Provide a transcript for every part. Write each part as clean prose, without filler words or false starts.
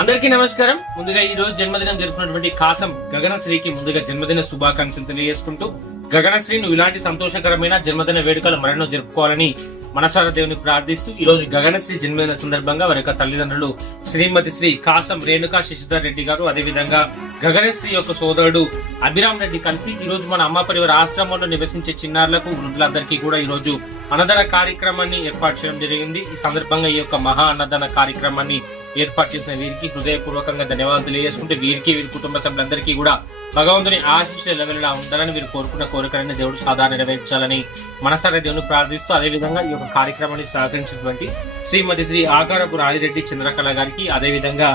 అందరికీ నమస్కారం. ముందుగా ఈ రోజు జన్మదినం జరుపుకున్నటువంటి కాసం గగనశ్రీకి ముందుగా జన్మదిన శుభాకాంక్షలు తెలియజేసుకుంటూ, గగనశ్రీ నువ్వు ఇలాంటి సంతోషకరమైన జన్మదిన వేడుకలు మరెన్నో జరుపుకోవాలని మనసారా దేవుని ప్రార్థిస్తూ, ఈ రోజు గగనశ్రీ జన్మదిన సందర్భంగా వారి యొక్క తల్లిదండ్రులు శ్రీమతి శ్రీ కాసం రేణుకా శశిధర్ రెడ్డి గారు, అదేవిధంగా గగనశ్రీ యొక్క సోదరుడు అభిరామ్ రెడ్డి కలిసి ఈ రోజు మన అమ్మ పరివార ఆశ్రమంలో నివసించే చిన్నారులకు, వృద్ధులందరికీ కూడా ఈ రోజు అన్నదాన కార్యక్రమాన్ని ఏర్పాటు చేయడం జరిగింది. ఈ సందర్భంగా ఈ యొక్క మహా అన్నదాన కార్యక్రమాన్ని ఏర్పాటు చేసిన వీరికి హృదయపూర్వకంగా ధన్యవాదాలు తెలియజేసుకుంటే, వీరికి వీరి కుటుంబ సభ్యులందరికీ కూడా భగవంతుని ఆశీస్సులు ఎల్లవెల్లలా ఉండాలని, వీరు కోరుకున్న కోరికలని దేవుడు సాధారణ నెరవేర్చాలని మనసారా దేవుని ప్రార్థిస్తూ, అదేవిధంగా ఈ యొక్క కార్యక్రమాన్ని సహకరించినటువంటి శ్రీమతి శ్రీ ఆకారపు రాజిరెడ్డి చంద్రకళ గారికి, అదేవిధంగా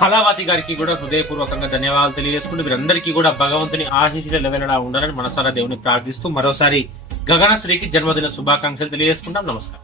కళావతి గారికి కూడా హృదయపూర్వకంగా ధన్యవాదాలు తెలియజేసుకుంటూ, వీరందరికీ కూడా భగవంతుని ఆశీస్సులు ఎల్లవెల్లలా ఉండాలని మనసారా దేవుని ప్రార్థిస్తూ, మరోసారి గగనశ్రీకి జన్మదిన శుభాకాంక్షలు తెలియజేసుకుంటాం. నమస్కారం.